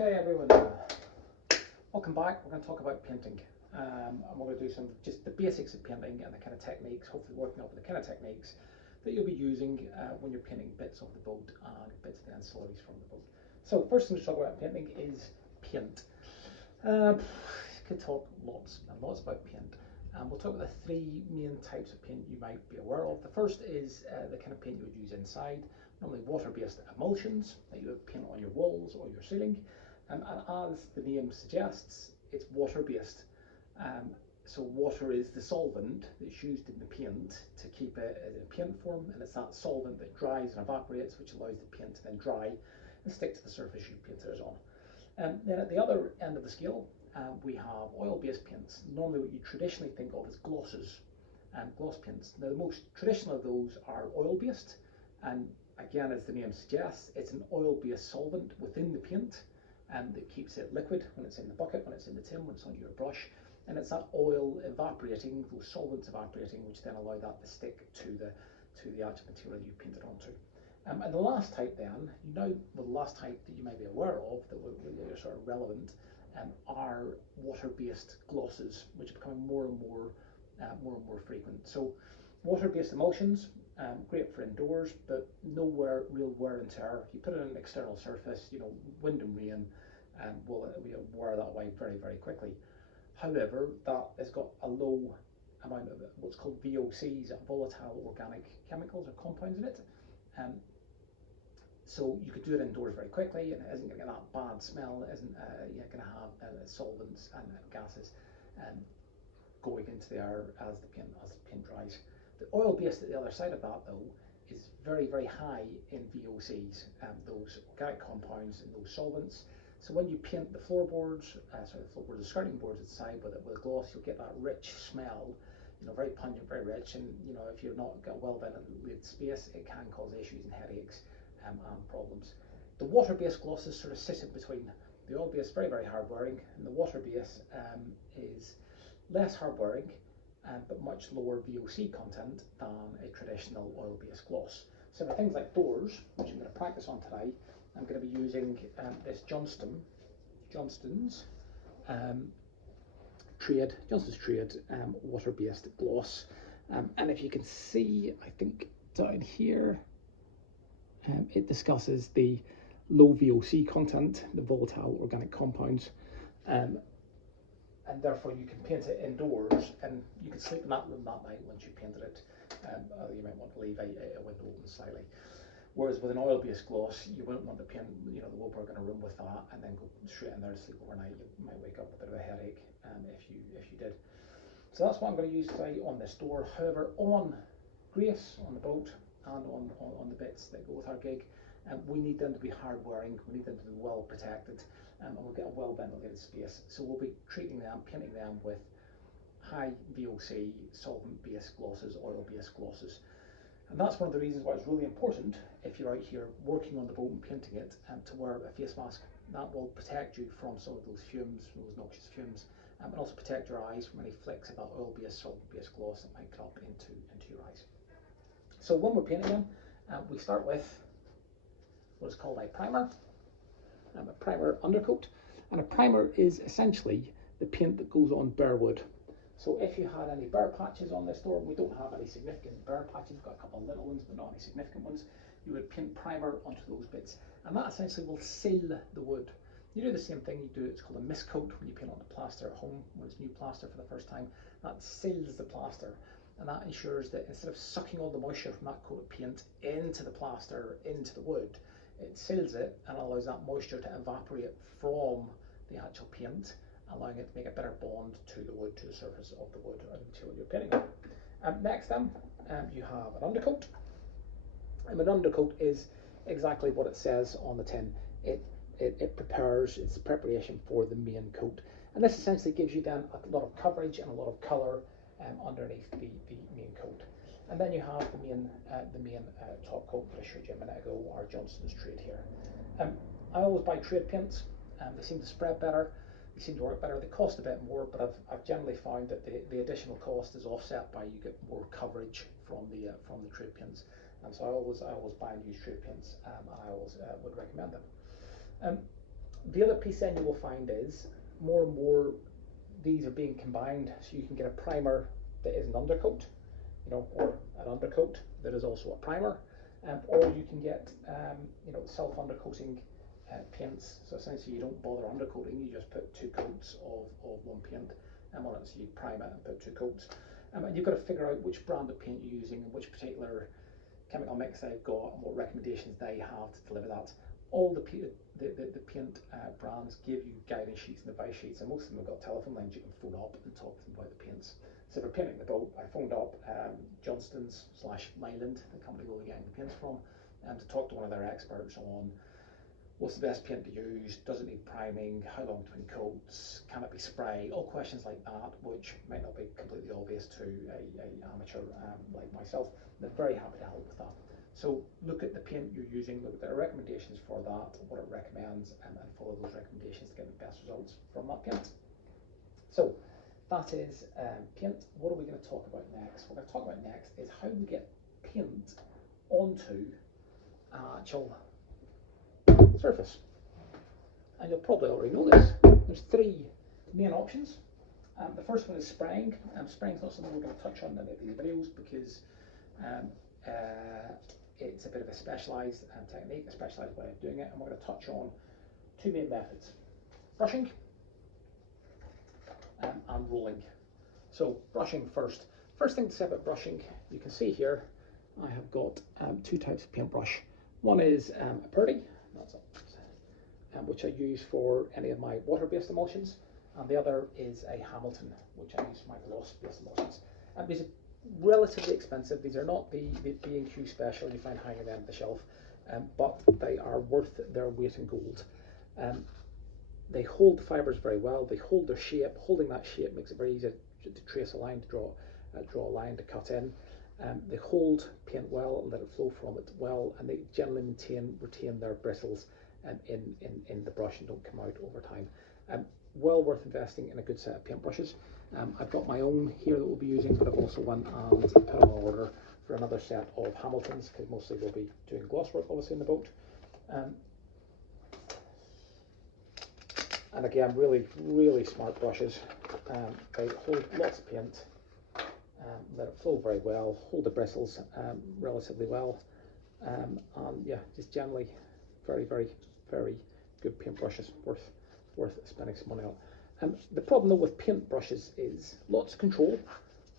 Okay everyone, welcome back. We're going to talk about painting and we're going to do just the basics of painting and the kind of techniques, hopefully working up with the kind of techniques that you'll be using when you're painting bits of the boat and bits of the ancillaries from the boat. So first thing to talk about painting is paint. Could talk lots and lots about paint. We'll talk about the three main types of paint you might be aware of. The first is the kind of paint you would use inside, normally water-based emulsions that you would paint on your walls or your ceiling. And as the name suggests, it's water-based. So water is the solvent that's used in the paint to keep it in a paint form, and it's that solvent that dries and evaporates, which allows the paint to then dry and stick to the surface you painted it on. Then at the other end of the scale, we have oil-based paints, normally what you traditionally think of as glosses and gloss paints. Now the most traditional of those are oil-based, and again, as the name suggests, it's an oil-based solvent within the paint that keeps it liquid when it's in the bucket, when it's in the tin, when it's on your brush, and it's that oil evaporating, those solvents evaporating, which then allow that to stick to the actual material you painted onto. And the last type then, the last type that you may be aware of that are sort of relevant are water-based glosses, which are becoming more and more frequent. So water-based emulsions, great for indoors, but no real wear and tear. If you put it on an external surface, wind and rain will wear that away very, very quickly. However, that has got a low amount of what's called VOCs, volatile organic chemicals or compounds in it. So you could do it indoors very quickly, and it isn't going to get that bad smell. It isn't going to have solvents and gases going into the air as the paint dries. The oil-based at the other side of that, though, is very, very high in VOCs, those organic compounds and those solvents. So when you paint the floorboards, the skirting boards inside with a gloss, you'll get that rich smell, very pungent, very rich. And if you've not got a well-ventilated space, it can cause issues and headaches and problems. The water-based glosses sort of sit in between. The oil-based, very, very hard-wearing, and the water-based is less hard-wearing, but much lower VOC content than a traditional oil-based gloss. So for things like doors, which I'm going to practice on today, I'm going to be using this Johnston's Trade water-based gloss. And if you can see, I think down here, it discusses the low VOC content, the volatile organic compounds. And therefore you can paint it indoors, and you can sleep in that room that night once you painted it. You might want to leave a window open slightly. Whereas with an oil-based gloss, you wouldn't want to paint the wood work in a room with that and then go straight in there to sleep overnight. You might wake up with a bit of a headache if you did. So that's what I'm going to use today on this door. However, on Grace, on the boat, and on the bits that go with our gig, we need them to be hard wearing, we need them to be well protected, and we'll get a well ventilated space. So we'll be painting them with high VOC solvent-based glosses, oil-based glosses. And that's one of the reasons why it's really important, if you're out here working on the boat and painting it, to wear a face mask. That will protect you from some of those fumes, from those noxious fumes, and also protect your eyes from any flecks of that oil-based, solvent-based gloss that might come up into your eyes. So when we're painting them, we start with what is called a primer undercoat. And a primer is essentially the paint that goes on bare wood. So if you had any bare patches on this door, we don't have any significant bare patches, we've got a couple of little ones, but not any significant ones, you would paint primer onto those bits. And that essentially will seal the wood. You do the same thing, it's called a mist coat when you paint on the plaster at home, when it's new plaster for the first time. That seals the plaster. And that ensures that instead of sucking all the moisture from that coat of paint into the plaster, into the wood, it seals it and allows that moisture to evaporate from the actual paint, allowing it to make a better bond to the wood, to the surface of the wood or the material you're painting on. Next then, you have an undercoat. And an undercoat is exactly what it says on the tin. It's the preparation for the main coat. And this essentially gives you then a lot of coverage and a lot of colour underneath the main coat. And then you have the main top coat that I showed you a minute ago, our Johnston's Trade here. I always buy trade paints. They seem to spread better, they seem to work better. They cost a bit more, but I've generally found that the additional cost is offset by you get more coverage from the trade paints. And so I always buy and use trade paints, and I always would recommend them. The other piece then you will find is more and more these are being combined, so you can get a primer that is an undercoat, you know, or an undercoat that is also a primer, or you can get you know, self-undercoating paints. So essentially you don't bother undercoating, you just put 2 coats of one paint on it, so you prime it and put 2 coats. And you've got to figure out which brand of paint you're using and which particular chemical mix they've got and what recommendations they have to deliver that. All the paint brands give you guidance sheets and advice sheets, and most of them have got telephone lines you can phone up and talk to them about the paints. So for painting the boat, I phoned up Johnston's/Myland, the company we'll be getting the paints from, to talk to one of their experts on what's the best paint to use, does it need priming, how long between coats, can it be sprayed, all questions like that, which might not be completely obvious to a amateur like myself. They're very happy to help with that. So look at the paint you're using, look at their recommendations for that, what it recommends, and follow those recommendations to get the best results from that paint. So that is paint. What are we going to talk about next? What we're going to talk about next is how we get paint onto an actual surface. And you'll probably already know this. There's 3 main options. The first one is spraying. Spraying is not something we're going to touch on in any of these videos because it's a bit of a specialised technique, a specialised way of doing it, and we're going to touch on 2 main methods: brushing and rolling. So brushing first. First thing to say about brushing, you can see here I have got 2 types of paintbrush. One is a Purdy, that's it, which I use for any of my water-based emulsions, and the other is a Hamilton, which I use for my gloss-based emulsions. These are relatively expensive. These are not the B&Q special you find hanging down the shelf, but they are worth their weight in gold. They hold the fibres very well. They hold their shape. Holding that shape makes it very easy to trace a line, to draw a line to cut in. They hold paint well and let it flow from it well, and they generally retain their bristles in the brush and don't come out over time. Well worth investing in a good set of paintbrushes. I've got my own here that we'll be using, but I've also went and put on order for another set of Hamiltons, because mostly we'll be doing gloss work obviously in the boat. And again, really smart brushes. They hold lots of paint, let it flow very well, hold the bristles relatively well, and yeah, just generally very good paintbrushes, worth spending some money on. The problem though with paint brushes is lots of control,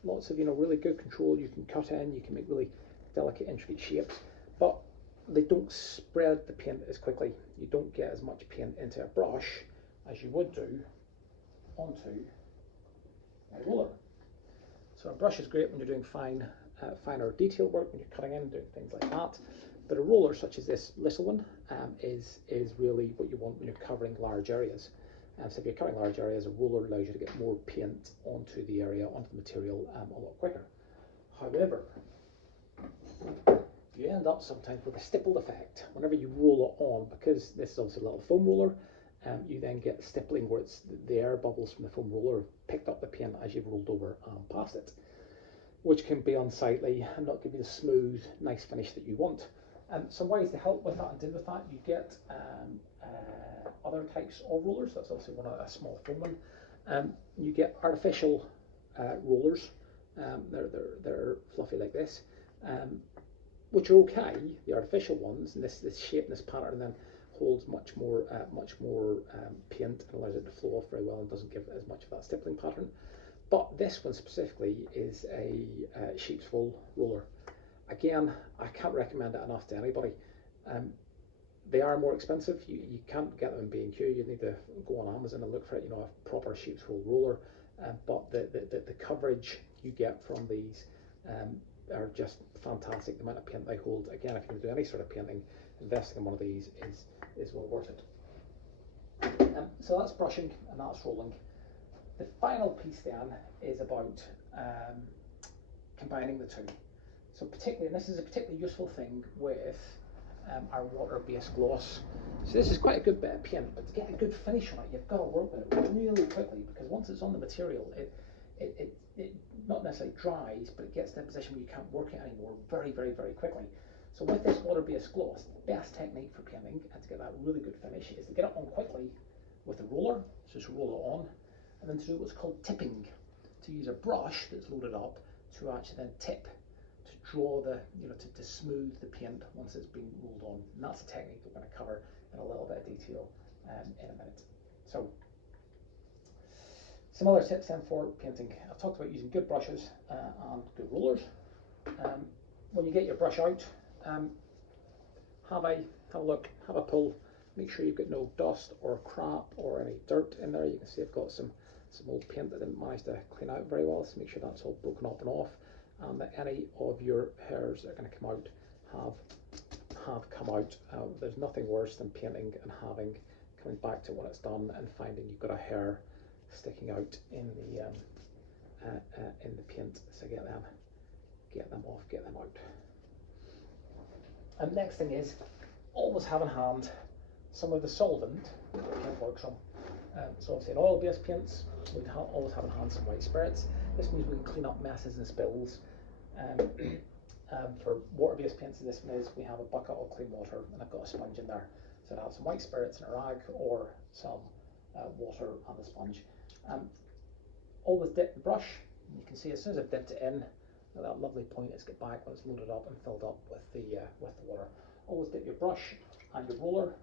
lots of really good control. You can cut in, you can make really delicate, intricate shapes, but they don't spread the paint as quickly. You don't get as much paint into a brush as you would do onto a roller. So a brush is great when you're doing finer detail work, when you're cutting in, doing things like that. But a roller such as this little one is really what you want when you're covering large areas. So if you're covering large areas, a roller allows you to get more paint onto the area, onto the material a lot quicker. However, you end up sometimes with a stippled effect. Whenever you roll it on, because this is obviously a little foam roller, you then get stippling, where it's the air bubbles from the foam roller have picked up the paint as you've rolled over past it, which can be unsightly and not give you the smooth, nice finish that you want. Some ways to help with that and deal with that, you get other types of rollers. That's obviously a small foam one. You get artificial rollers. They're fluffy like this, which are okay. The artificial ones, and this shape and this pattern then holds much more paint and allows it to flow off very well and doesn't give as much of that stippling pattern. But this one specifically is a sheep's wool roller. Again, I can't recommend it enough to anybody. They are more expensive. You can't get them in B&Q. You need to go on Amazon and look for it. A proper sheep's wool roller. But the coverage you get from these are just fantastic. The amount of paint they hold. Again, if you're going to do any sort of painting, investing in one of these is well worth it. So that's brushing and that's rolling. The final piece then is about combining the two. So particularly, and this is a particularly useful thing with our water-based gloss. So this is quite a good bit of paint, but to get a good finish on it, you've got to work with it really quickly, because once it's on the material, it not necessarily dries, but it gets to a position where you can't work it anymore very quickly. So with this water-based gloss, the best technique for painting and to get that really good finish is to get it on quickly with a roller, so just roll it on, and then to do what's called tipping, to use a brush that's loaded up to actually then tip, to draw the, to smooth the paint once it's been rolled on. And that's a technique we're going to cover in a little bit of detail in a minute. So, some other tips then for painting. I've talked about using good brushes and good rollers. When you get your brush out, have a look, have a pull, make sure you've got no dust or crap or any dirt in there. You can see I've got some old paint that I didn't manage to clean out very well, so make sure that's all broken up and off, and that any of your hairs that are going to come out have come out. There's nothing worse than painting and coming back to when it's done and finding you've got a hair sticking out in the paint. So get them off, get them out. And next thing is, always have in hand some of the solvent that the paint works on. So obviously in oil-based paints, we'd always have in hand some white spirits. This means we can clean up messes and spills. For water-based paints, this one is, we have a bucket of clean water and I've got a sponge in there. So I'll have some white spirits and a rag, or some water and a sponge. Always dip the brush. You can see as soon as I've dipped it in, at that lovely point it's get back when it's loaded up and filled up with the water. Always dip your brush and your roller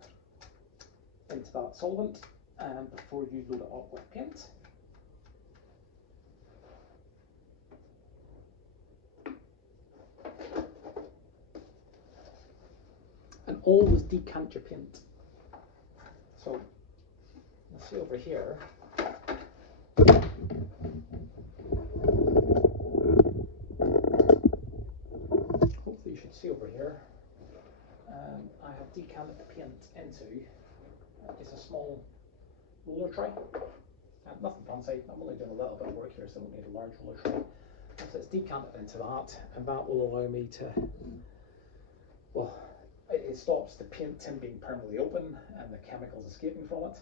into that solvent before you load it up with paint. And always decant your paint. So you'll see over here, hopefully you should see over here, I have decanted the paint into is a small roller tray. Nothing fancy, I'm only doing a little bit of work here, so I don't need a large roller tray. So it's decanted into that, and that will allow me to, well, it stops the paint tin being permanently open and the chemicals escaping from it,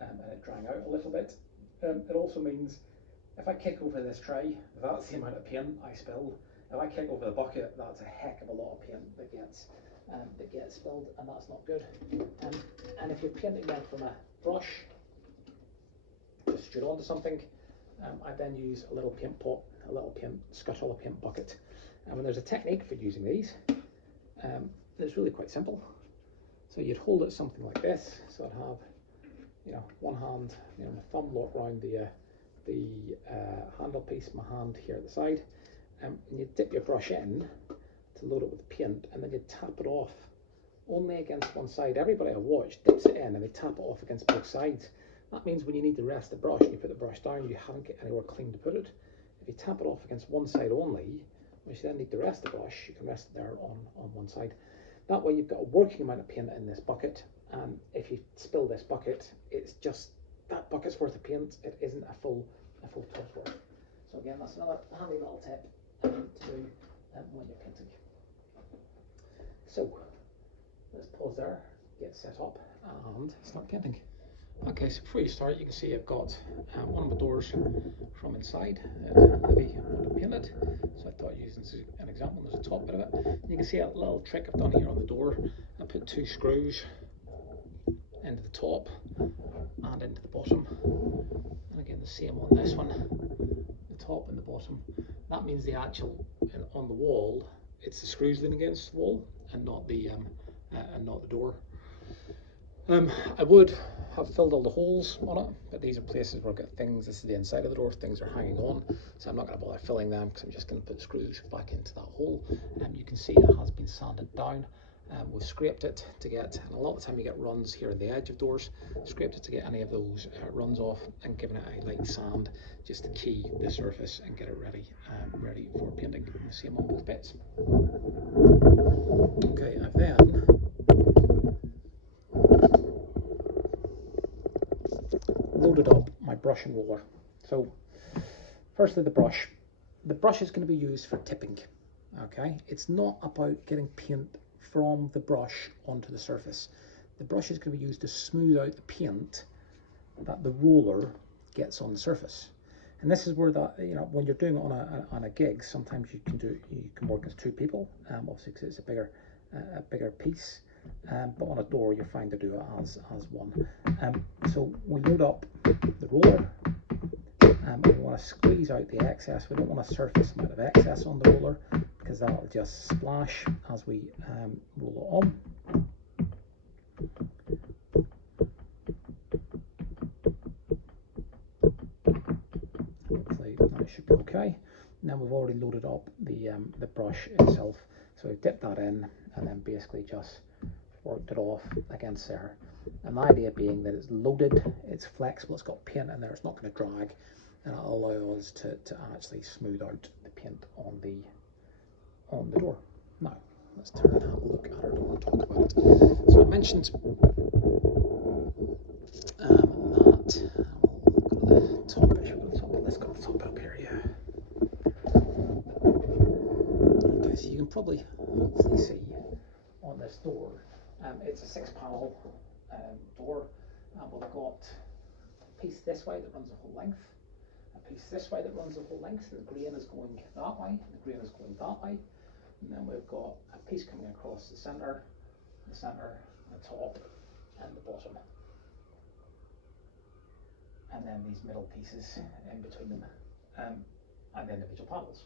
and it drying out a little bit. It also means if I kick over this tray, that's the amount of paint I spill. If I kick over the bucket, that's a heck of a lot of paint that gets spilled, and that's not good. And if you're painting then from a brush, just straight onto something, I then use a little paint pot, a little paint scuttle, a paint bucket. And there's a technique for using these. It's really quite simple. So you'd hold it something like this. So I'd have, one hand, my thumb lock around the handle piece, my hand here at the side, and you dip your brush in to load it with paint, and then you tap it off only against one side. Everybody I've watched dips it in and they tap it off against both sides. That means when you need to rest the brush and you put the brush down, you haven't got anywhere clean to put it. If you tap it off against one side only, when you then need to rest the brush, you can rest it there on one side. That way you've got a working amount of paint in this bucket, and if you spill this bucket, it's just that bucket's worth of paint. It isn't a full tub's worth. So again, that's another handy little tip to do when you're painting. So let's pause there, get set up, and start painting. Okay, so before you start, you can see I've got one of my doors from inside. It's heavy, I want to paint it, so I thought using this as an example. There's a top bit of it. You can see a little trick I've done here on the door. I put 2 screws into the top and into the bottom, and again the same on this one, the top and the bottom. That means the actual on the wall, it's the screws leaning against the wall and not the door. I would have filled all the holes on it, but these are places where I've got things. This is the inside of the door, things are hanging on, so I'm not going to bother filling them because I'm just going to put screws back into that hole. You can see it has been sanded down. We've scraped it to get, and a lot of the time you get runs here at the edge of doors, scraped it to get any of those runs off, and given it a light sand just to key the surface and get it ready for painting. Same on both bits. Okay, I've then loaded up my brush and roller. So firstly the brush. The brush is going to be used for tipping. Okay, it's not about getting paint from the brush onto the surface. The brush is going to be used to smooth out the paint that the roller gets on the surface. And this is where that, when you're doing it on a gig, sometimes you can work as 2 people, obviously because it's a bigger a bigger piece, but on a door you're fine to do it as one. So we load up the roller, and we want to squeeze out the excess. We don't want a surface amount of excess on the roller because that'll just splash as we roll it on. Hopefully that should be okay. Now we've already loaded up the brush itself, so we've dipped that in and then basically just worked it off against there. And the idea being that it's loaded, it's flexible, it's got paint in there, it's not going to drag, and it'll allow us to actually smooth out the paint on the door. Now let's turn and have a look at our door and talk about it. So I mentioned that let's go to the top up here, yeah. Okay, so you can probably hopefully see on this door, it's a 6-panel door, and we've got a piece this way that runs the whole length, a piece this way that runs the whole length, and the grain is going that way, and the grain is going that way, and then we've got a piece coming across the centre, the top, and the bottom. And then these middle pieces in between them, and the individual panels.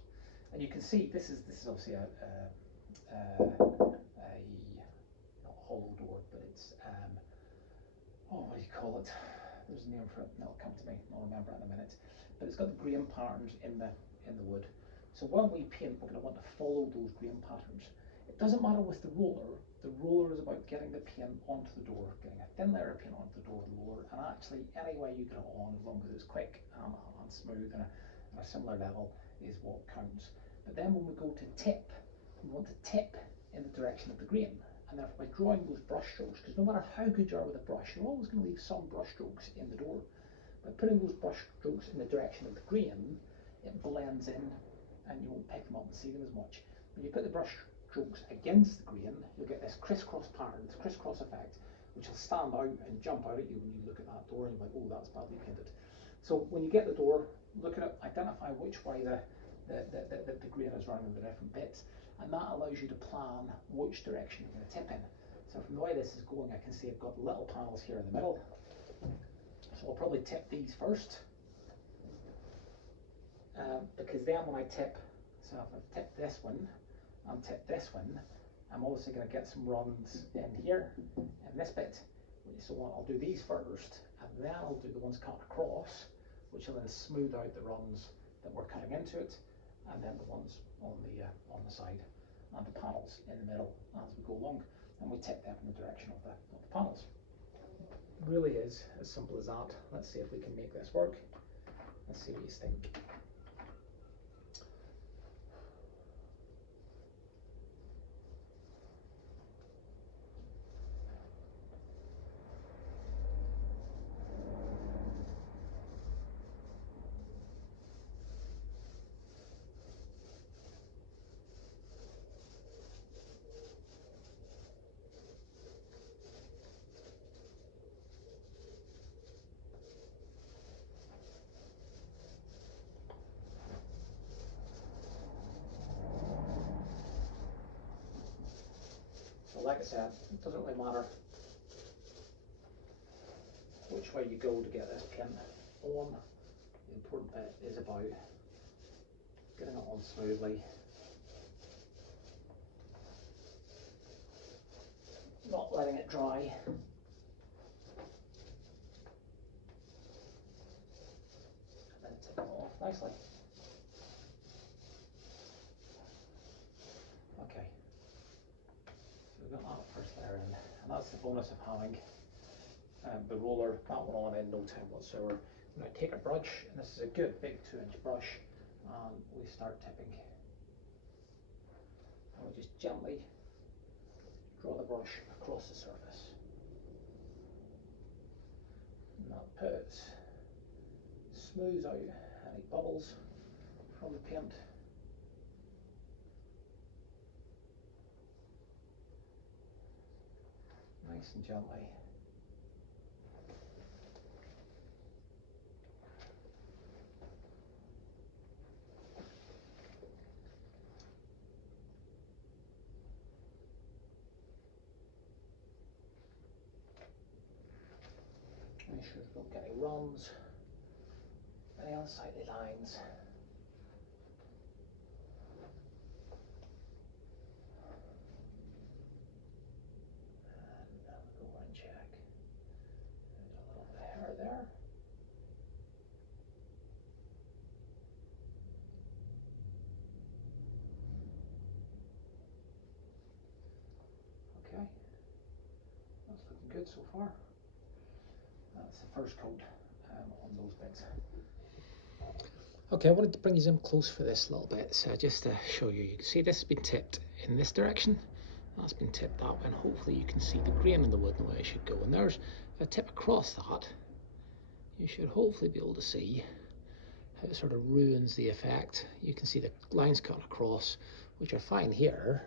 And you can see this is obviously a not hollow door, but it's what do you call it? There's a name for it. It'll come to me. I'll remember it in a minute. But it's got the grain patterns in the wood. So when we paint, we're going to want to follow those grain patterns. It doesn't matter with the roller. The roller is about getting the paint onto the door, getting a thin layer of paint onto the door of the roller, and actually any way you get it on, as long as it's quick and smooth and a similar level, is what counts. But then when we go to tip, we want to tip in the direction of the grain, and therefore by drawing those brush strokes, because no matter how good you are with a brush, you're always going to leave some brush strokes in the door. By putting those brush strokes in the direction of the grain, it blends in and you won't pick them up and see them as much. When you put the brush strokes against the grain, you'll get this crisscross pattern, this crisscross effect, which will stand out and jump out at you when you look at that door and you're like, oh, that's badly painted. So when you get the door, look at it, identify which way the grain is running in the different bits, and that allows you to plan which direction you're going to tip in. So from the way this is going, I can see I've got little panels here in the middle. So I'll probably tip these first, because then when I tip, so if I've tipped this one, and tip this one, I'm obviously going to get some runs in here, in this bit. So I'll do these first, and then I'll do the ones cut across, which will then smooth out the runs that we're cutting into it, and then the ones on the side, and the panels in the middle as we go along, and we tip them in the direction of the panels. It really is as simple as that. Let's see if we can make this work. Let's see what you think. So like I said, it doesn't really matter which way you go to get this paint on. The important bit is about getting it on smoothly, not letting it dry, and then tip it off nicely. Okay, so we've got that first layer in, and that's the bonus of having the roller, that one on in no time whatsoever. I'm going to take a brush, and this is a good big 2-inch brush, and we start tipping. And we just gently draw the brush across the surface. And that smooths out any bubbles from the paint. Nice and gently. Don't get any runs, any unsightly lines. And go over and check. There's a little bit of hair there. Okay, that's looking good so far. That's the first coat on those bits. Okay, I wanted to bring you in close for this little bit, so just to show you. You can see this has been tipped in this direction, that's been tipped that way, and hopefully you can see the grain in the wood and the way it should go. And there's a tip across that. You should hopefully be able to see how it sort of ruins the effect. You can see the lines cutting across, which are fine here,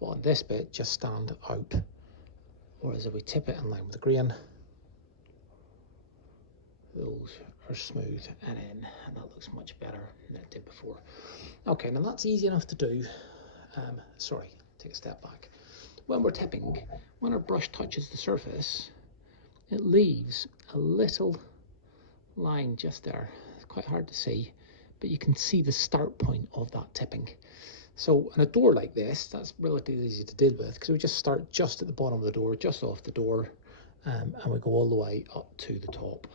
but on this bit just stand out. Whereas if we tip it in line with the grain, those are smooth and in, and that looks much better than it did before. Okay, now that's easy enough to do. Sorry, take a step back. When we're tipping, when our brush touches the surface, it leaves a little line just there. It's quite hard to see, but you can see the start point of that tipping. So in a door like this, that's relatively easy to deal with, because we just start just at the bottom of the door, just off the door, and we go all the way up to the top.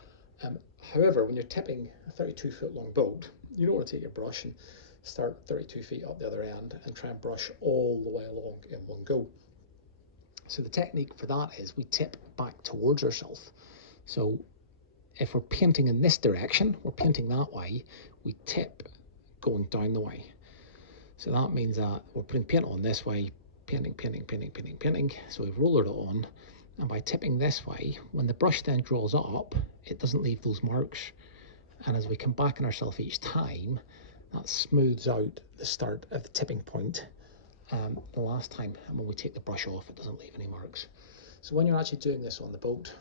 However, when you're tipping a 32-foot long boat, you don't want to take your brush and start 32 feet up the other end and try and brush all the way along in one go. So the technique for that is we tip back towards ourselves. So if we're painting in this direction, we're painting that way, we tip going down the way. So that means that we're putting paint on this way, painting, painting, painting, painting, painting. So we've rolled it on, and by tipping this way, when the brush then draws up, it doesn't leave those marks. And as we come back on ourselves each time, that smooths out the start of the tipping point the last time. And when we take the brush off, it doesn't leave any marks. So when you're actually doing this on the boat,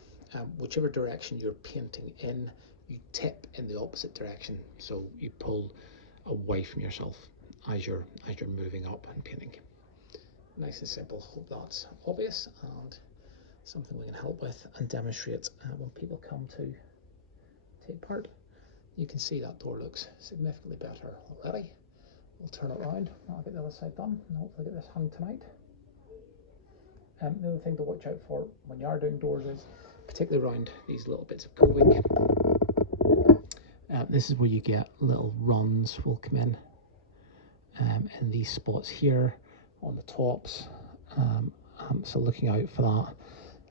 whichever direction you're painting in, you tip in the opposite direction. So you pull away from yourself as you're moving up and painting. Nice and simple. Hope that's obvious and something we can help with and demonstrate when people come to take part. You can see that door looks significantly better already. We'll turn it around. I'll get the other side done and hopefully get this hung tonight. The other thing to watch out for when you are doing doors is particularly around these little bits of coving. This is where you get little runs will come in these spots here on the tops. So looking out for that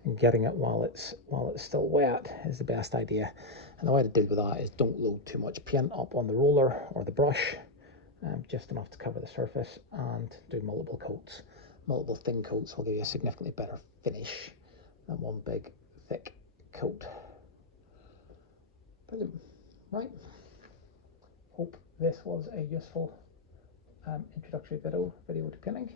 and getting it while it's still wet is the best idea. And the way to deal with that is don't load too much paint up on the roller or the brush, just enough to cover the surface, and do multiple coats. Multiple thin coats will give you a significantly better finish than one big thick coat. Brilliant. Right. Hope this was a useful introductory video to painting.